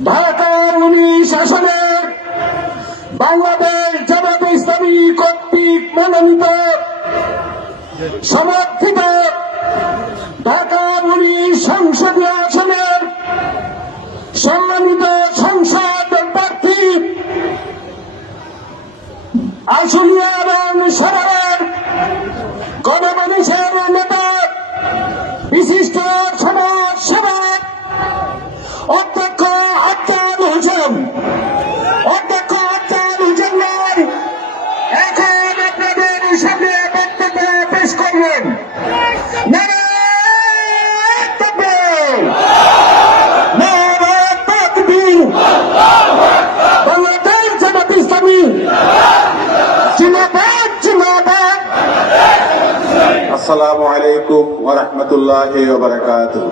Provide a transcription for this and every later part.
ঢাকার 19 আসনের বাংলাদেশ জামাতে ইসলামী কর্তৃক মনোনীত সমর্থিত ঢাকার 19 সংসদীয় আসনের সম্মানিত সংসদ প্রার্থী আশুলিয়া এবং শহরের গণমানুষের নেতা বিশিষ্ট সমাজ সেবক অধ্যক্ষ আফজাল হোসেন এখন আপনাদের সামনে বক্তব্য পেশ করবেন। বাংলাদেশ জামাতে ইসলামী জিন্দাবাদ জিন্দাবাদ। আসসালামু আলাইকুম ওয়া রাহমাতুল্লাহি ওয়া বারাকাতুহু।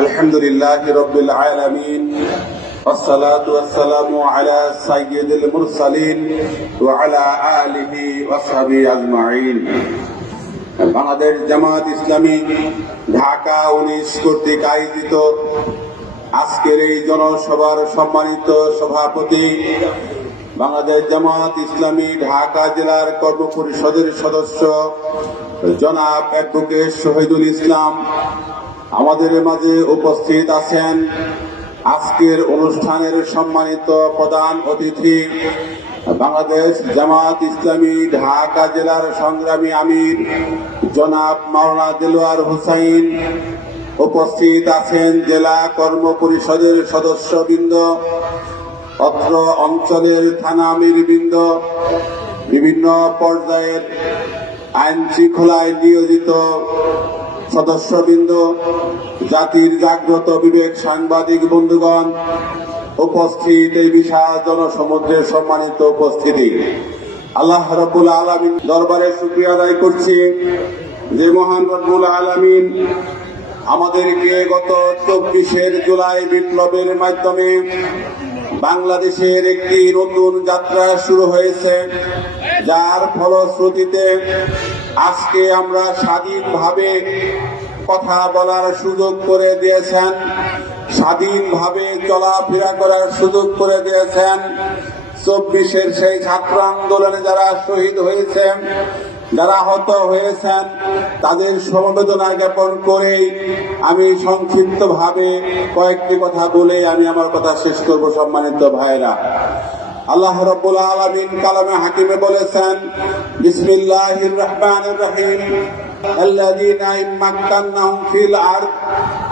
আলহামদুলিল্লাহি রাব্বিল আলামিন ওয়াসসালাতু ওয়াসসালামু আলা সাইয়্যিদিল মুরসালিন ওয়া আলা আলিহি ওয়া সাহবিহি আজমাইন। বাংলাদেশ জামাত ইসলামী ঢাকা 19 কর্তৃক আয়োজিত আজকের এই জনসভার সম্মানিত সভাপতি, বাংলাদেশ জামাত ইসলামী ঢাকা জেলার কর্ম পরিষদের সদস্য জনাব অ্যাডভোকেট শহীদুল ইসলাম, আমাদের মাঝে উপস্থিত আছেন আজকের অনুষ্ঠানের সম্মানিত প্রধান অতিথি বাংলাদেশ জামাত ইসলামী ঢাকা জেলার সংগ্রামী আমির জনাব মাওলানা দেলোয়ার হোসাইন, উপস্থিত আছেন জেলা কর্ম পরিষদের সদস্যবৃন্দ, অত্র অঞ্চলের থানা আমিরবৃন্দ, বিভিন্ন পর্যায়ের আইন শৃঙ্খলায় নিয়োজিত সদস্যবৃন্দ, জাতির জাগ্রত বিবেক সাংবাদিক বন্ধুগণ, উপস্থিত এই বিশাল জনসমুদ্রের সম্মানিত উপস্থিতি, আল্লাহ রাব্বুল আলামিন দরবারে শুকরিয়া আদায় করছি যে মহান রব্বুল আলামিন আমাদেরকে গত 24 জুলাই বিপ্লবের মাধ্যমে বাংলাদেশের একটি নতুন যাত্রা শুরু হয়েছে, যার ফলশ্রুতিতে আজকে আমরা স্বাধীনভাবে কথা বলার সুযোগ করে দিয়েছেন, স্বাধীনভাবে চলাফেরা করার সুযোগ করে দিয়েছেন। 24 সেই ছাত্র আন্দোলনে যারা শহীদ হয়েছেন, যারা আহত হয়েছেন, তাদের সমবেদনা জ্ঞাপন করে আমি সংক্ষিপ্তভাবে কয়েকটি কথা বলে আমি আমার কথা শেষ করব। সম্মানিত ভাইরা, আল্লাহ রাব্বুল আলামিন কালামে হাকিমে বলেছেন, বিসমিল্লাহির রহমানির রহিম, আল্লাযীনা ইম্মাক্কানাহুম ফিল আরদ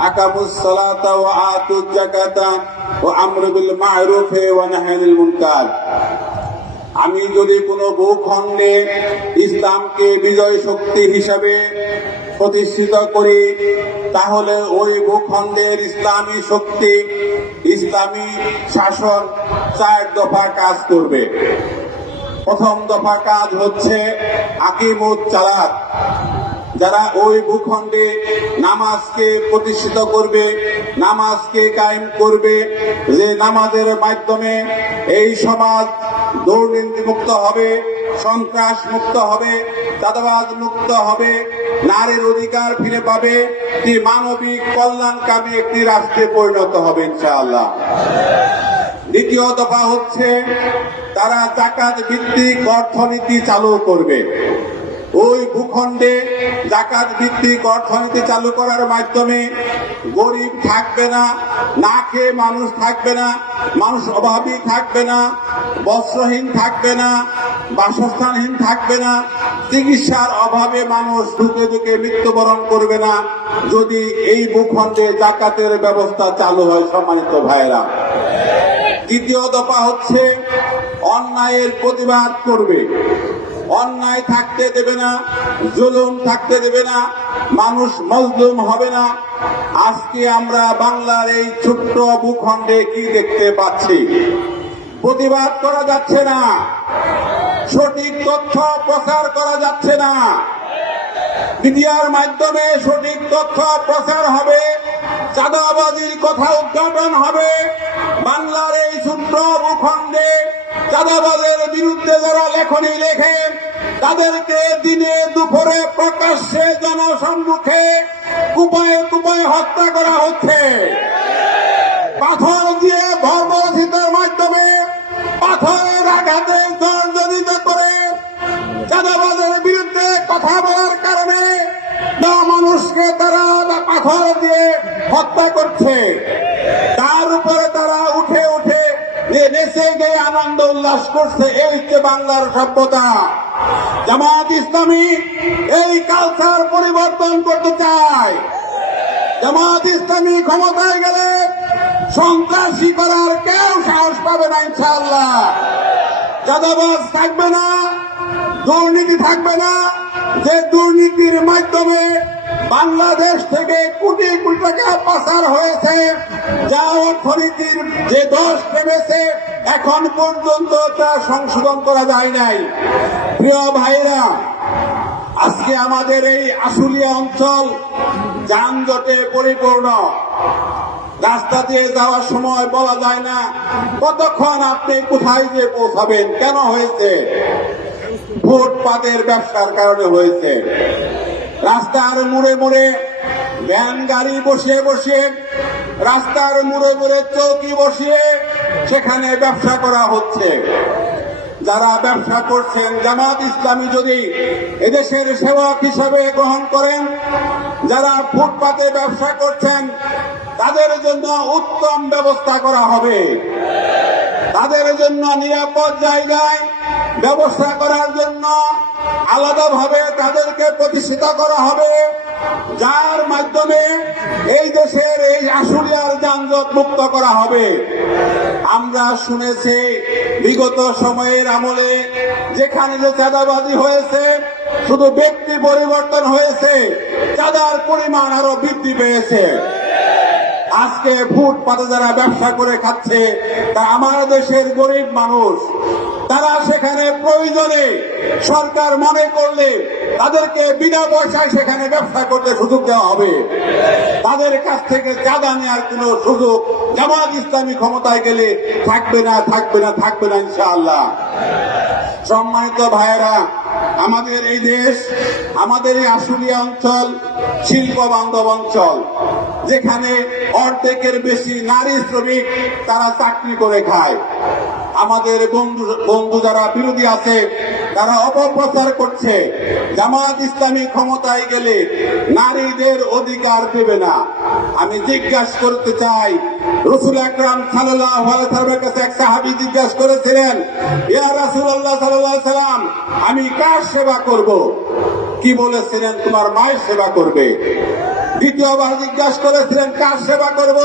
আকামুস সালাতা ওয়া আতুজ যাকাতা ওয়া আমরু বিল মা'রুফ ওয়া নাহয়ু আনিল মুনকার। আমি যদি কোনো ভূখণ্ডে ইসলামকে বিজয় শক্তি হিসাবে প্রতিষ্ঠিত করি, তাহলে ওই ভূখণ্ডের ইসলামী শক্তি, ইসলামী শাসন 4 দফা কাজ করবে। প্রথম দফা কাজ হচ্ছে আকিমুত সালাত, যারা ওই ভূখণ্ডে নামাজকে প্রতিষ্ঠিত করবে, নামাজকে কায়েম করবে, যে নামাজের মাধ্যমে এই সমাজ দুর্নীতি মুক্ত হবে, সন্ত্রাস মুক্ত হবে, চাঁদাবাজ মুক্ত হবে, নারীর অধিকার ফিরে পাবে, একটি মানবিক কল্যাণকামী একটি রাষ্ট্রে পরিণত হবে ইনশাআল্লাহ। দ্বিতীয় দফা হচ্ছে তারা যাকাত ভিত্তিক অর্থনীতি চালু করবে। ওই ভূখণ্ডে যাকাত ভিত্তিক অর্থনীতি চালু করার মাধ্যমে গরিব থাকবে না, না খেয়ে মানুষ থাকবে না, মানুষ অভাবী থাকবে না, বস্ত্রহীন থাকবে না, বাসস্থানহীন থাকবে না, চিকিৎসার অভাবে মানুষ ঢুকে ঢুকে মৃত্যুবরণ করবে না, যদি এই ভূখণ্ডে যাকাতের ব্যবস্থা চালু হয়। সম্মানিত ভাইরা, তৃতীয় দফা হচ্ছে অন্যায়ের প্রতিবাদ করবে, অন্যায় থাকতে দেবে না, জুলুম থাকতে দেবে না, মানুষ মজলুম হবে না। আজকে আমরা বাংলার এই ছোট্ট ভূখণ্ডে কি দেখতে পাচ্ছি? প্রতিবাদ করা যাচ্ছে না, সঠিক তথ্য প্রচার করা যাচ্ছে না, মিডিয়ার মাধ্যমে সঠিক তথ্য প্রচার হবে, চাঁদাবাজির কথা উদ্ঘাটন হবে। বাংলার এই ছোট্ট ভূখণ্ডে চাঁদাবাজের বিরুদ্ধে যারা লেখনী লেখেন, তাদেরকে দিনে দুপুরে প্রকাশ্যে জনসম্মুখে কুপায়ে কুপায়ে হত্যা করা হচ্ছে, পাথর পাথরের আঘাতে জর্জরিত করে চাঁদাবাজের বিরুদ্ধে কথা বলার কারণে মানুষকে তারা পাথর দিয়ে হত্যা করছে, তার উপরে তারা উঠে উঠে নেচে গিয়ে আনন্দ উল্লাস করছে। এই হচ্ছে বাংলার সভ্যতা। জামাত ইসলামী এই কালচার পরিবর্তন করতে চায়। জামাত ইসলামী ক্ষমতায় গেলে সন্ত্রাসী করার কেউ সাহস পাবে না ইনশাআল্লাহ। চাঁদাবাজ থাকবে না, দুর্নীতি থাকবে না। যে দুর্নীতির মাধ্যমে বাংলাদেশ থেকে কোটি কোটি টাকা পাচার হয়েছে, যা অর্থনীতির যে দোষ নেমেছে এখন পর্যন্ত তা সংশোধন করা যায় নাই। প্রিয় ভাইরা, আজকে আমাদের এই আশুলিয়া অঞ্চল যানজটে পরিপূর্ণ। রাস্তা দিয়ে যাওয়ার সময় বলা যায় না কতক্ষণ আপনি কোথায় যে পৌঁছাবেন। কেন হয়েছে? ফুটপাতের ব্যবসার কারণে হয়েছে। রাস্তার মোড়ে মোড়ে ভ্যান গাড়ি বসিয়ে বসিয়ে, রাস্তার মোড়ে মোড়ে চৌকি বসিয়ে সেখানে ব্যবসা করা হচ্ছে। যারা ব্যবসা করছেন, জামাত ইসলামী যদি এদেশের সেবক হিসাবে গ্রহণ করেন, যারা ফুটপাতে ব্যবসা করছেন তাদের জন্য উত্তম ব্যবস্থা করা হবে। তাদের জন্য নিরাপদ জায়গায় ব্যবস্থা করার জন্য আলাদাভাবে তাদেরকে প্রতিষ্ঠিত করা হবে, যার মাধ্যমে এই দেশের এই আশুলিয়ার যানজট মুক্ত করা হবে। আমরা শুনেছি বিগত সময়ের আমলে যেখানে যে চাঁদাবাজি হয়েছে, শুধু ব্যক্তি পরিবর্তন হয়েছে, চাঁদার পরিমাণ আরো বৃদ্ধি পেয়েছে। আজকে ফুটপাতে যারা ব্যবসা করে খাচ্ছে তা আমার দেশের গরিব মানুষ। তারা সেখানে প্রয়োজনে সরকার মনে করলে তাদেরকে বিনা পয়সায় সেখানে ব্যবসা করতে সুযোগ দেওয়া হবে। তাদের কাছ থেকে চাঁদা নেওয়ার কোন সুযোগ জামাত ইসলামী ক্ষমতায় গেলে থাকবে না, থাকবে না, থাকবে না ইনশাআল্লাহ। সম্মানিত ভাইয়েরা, আমাদের এই দেশ, আমাদের এই আশুলিয়া অঞ্চল শিল্প বান্ধব অঞ্চল, যেখানে অর্ধেকের বেশি নারী শ্রমিক তারা চাকরি করে খায়। আমাদের বন্ধু যারা বিরোধী আছে তারা অপপ্রচার করছে জামাত ইসলামী ক্ষমতায় গেলে নারীদের অধিকার দেবে না। আমি জিজ্ঞাসা করতে চাই, রাসূল আকরাম সাল্লাল্লাহু আলাইহি ওয়াসাল্লামের কাছে এক সাহাবী জিজ্ঞাসা করেছিলেন, ইয়া রাসূলুল্লাহ সাল্লাল্লাহু আলাইহি ওয়াসাল্লাম, আমি কার সেবা করব? কি বলেছিলেন? তোমার মায়ের সেবা করবে। দ্বিতীয়বার জিজ্ঞাসা করেছিলেন, কার সেবা করব?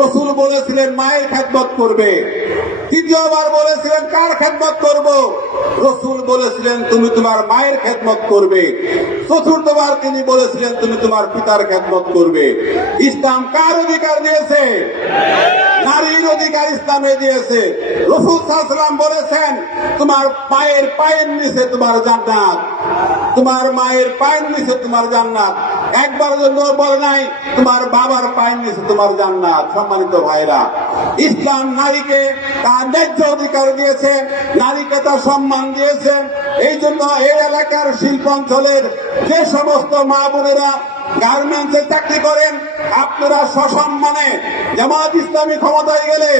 রাসূল বলেছিলেন, মায়ের খেদমত করবে। তৃতীয়বার বলেছিলেন, কার খেদমত করব? রাসূল বলেছিলেন, তুমি তোমার মায়ের খেদমত করবে। চতুর্থবার তিনি বলেছিলেন, তুমি তোমার পিতার খেদমত করবে। ইসলাম কার অধিকার দিয়েছে? নারীর অধিকার ইসলামে দিয়েছে। রাসূল সাল্লাল্লাহু আলাইহি ওয়াসাল্লাম বলেছেন, তোমার পায়ের পায়ের নিচে তোমার জান্নাত, তোমার মায়ের পায়ের নিচে তোমার জান্নাত। একবার জন্য বলে নাই তোমার বাবার পায়ের নিচে তোমার জান্নাত। সম্মানিত ভাইরা, ইসলাম নারীকে তার ন্যায্য অধিকার দিয়েছে, নারীকে তার সম্মান দিয়েছে। এই জন্য এই এলাকার শিল্পাঞ্চলের যে সমস্ত মা বোনেরা গার্মেন্টসে চাকরি করেন, আপনারা সসম্মানে জামাত ইসলামী ক্ষমতায় গেলে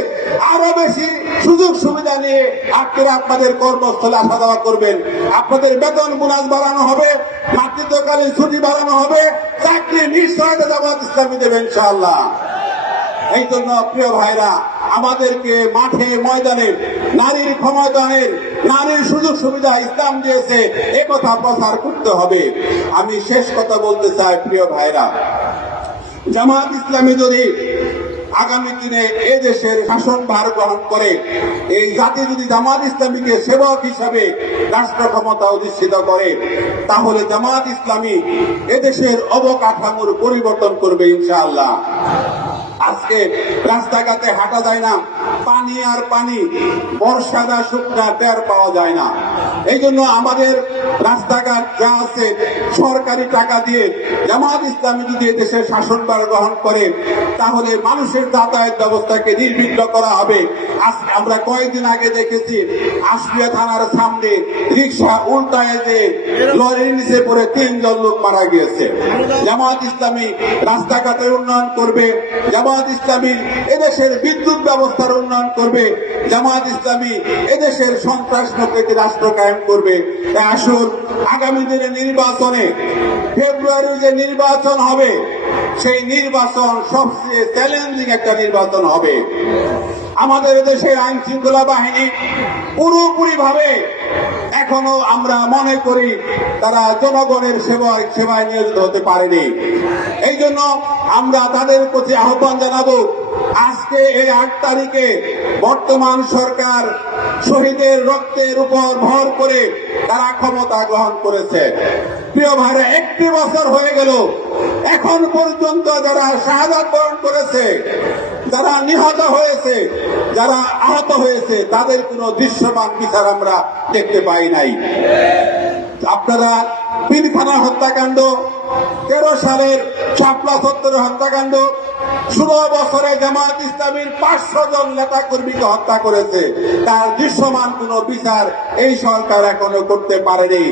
আরো বেশি সুযোগ সুবিধা নিয়ে আপনারা আপনাদের কর্মস্থলে আসা যাওয়া করবেন। আপনাদের বেতন বোনাস বাড়ানো হবে, মাতৃত্বকালীন ছুটি বাড়ানো হবে, চাকরি নিশ্চয়তা জামাত ইসলামী দেবে ইনশাআল্লাহ। এই জন্য প্রিয় ভাইরা, আমাদেরকে মাঠে ময়দানে নারীর ক্ষমতায়নের, নারীর সুযোগ সুবিধা ইসলাম দিয়েছে এ কথা প্রচার করতে হবে। আমি শেষ কথা বলতে চাই, প্রিয় ভাইরা, জামাত ইসলামী যদি আগামী দিনে এ দেশের শাসনভার গ্রহণ করে, এই জাতি যদি জামাত ইসলামীকে সেবক হিসাবে রাষ্ট্র ক্ষমতা অধিষ্ঠিত করে, তাহলে জামাত ইসলামী এদেশের অবকাঠামোর পরিবর্তন করবে ইনশাআল্লাহ। আজকে রাস্তাঘাটে হাঁটা যায় না, পানি আর পানি, বর্ষাদা শুকনা টের পাওয়া যায় না। এই জন্য আমাদের রাস্তাঘাট যা আছে সরকারি টাকা দিয়ে জামাত ইসলামী যদি দেশের শাসনভার গ্রহণ করে, তাহলে মানুষের যাতায়াত ব্যবস্থাকে নির্বিঘ্ন করা হবে। আমরা কয়েকদিন আগে দেখেছি আশুলিয়া থানার সামনে রিক্সা উল্টায় যে লরির নিচে পড়ে 3 জন লোক মারা গিয়েছে। জামাত ইসলামী রাস্তাঘাটের উন্নয়ন করবে, জামাত ইসলামী এদেশের বিদ্যুৎ ব্যবস্থার উন্নয়ন করবে, জামাত ইসলামী এদেশের সন্ত্রাসমুক্ত রাষ্ট্র কায়েম করবে। তাই আসুন আগামী দিনের নির্বাচনে ফেব্রুয়ারি যে নির্বাচন হবে সেই নির্বাচন সবচেয়ে চ্যালেঞ্জিং একটা নির্বাচন হবে। আমাদের দেশের আইন শৃঙ্খলা বাহিনী পুরোপুরি ভাবে এখনো আমরা মনে করি তারা জনগণের সেবায় নিয়োজিত হতে পারেনি। এই জন্য আমরা তাদের প্রতি আহ্বান জানাবো, আজকে এই 8 তারিখে বর্তমান সরকার শহীদের রক্তের উপর ভর করে তারা ক্ষমতা গ্রহণ করেছে। প্রিয় ভাইরা, 1 বছর হয়ে গেল, এখন পর্যন্ত যারা শাহাদাত বরণ করেছে, যারা নিহত হয়েছে, যারা আহত হয়েছে, তাদের কোনো দৃশ্যমান বিচার আমরা দেখতে পাই নাই। আপনারা পিলখানা হত্যাকাণ্ড, 13 সালের শাপলা চত্বরের হত্যাকাণ্ড, 16 বছরে জামাত ইসলামীর 500 জন নেতা কর্মীকে হত্যা করেছে, তার দৃশ্যমান কোনো বিচার এই সরকার এখনো করতে পারেনি।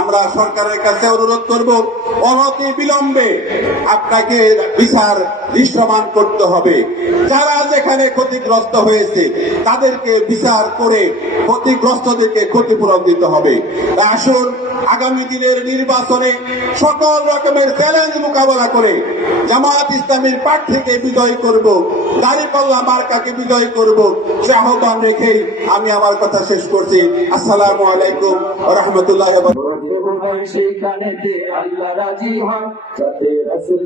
আমরা সরকারের কাছে অনুরোধ করব, অনতি বিলম্বে আপনাকে বিচার দৃশ্যমান করতে হবে। যারা যেখানে ক্ষতিগ্রস্ত হয়েছে তাদেরকে বিচার করে ক্ষতিগ্রস্তদেরকে ক্ষতিপূরণ দিতে হবে। আসুন আগামী দিনের নির্বাচনে সকল রকমের চ্যালেঞ্জ মোকাবেলা করে জামাত ইসলামীর প্রার্থীকে বিজয় করব, দাঁড়িপাল্লা মার্কাকে বিজয় করব, সে আহ্বান রেখেই আমি আমার কথা শেষ করছি। আসসালামু আলাইকুম ওয়া রাহমাতুল্লাহি ওয়া বারাকাতুহু। সেইখানেতে আল্লাহ রাজি হন, যাতে রাসূল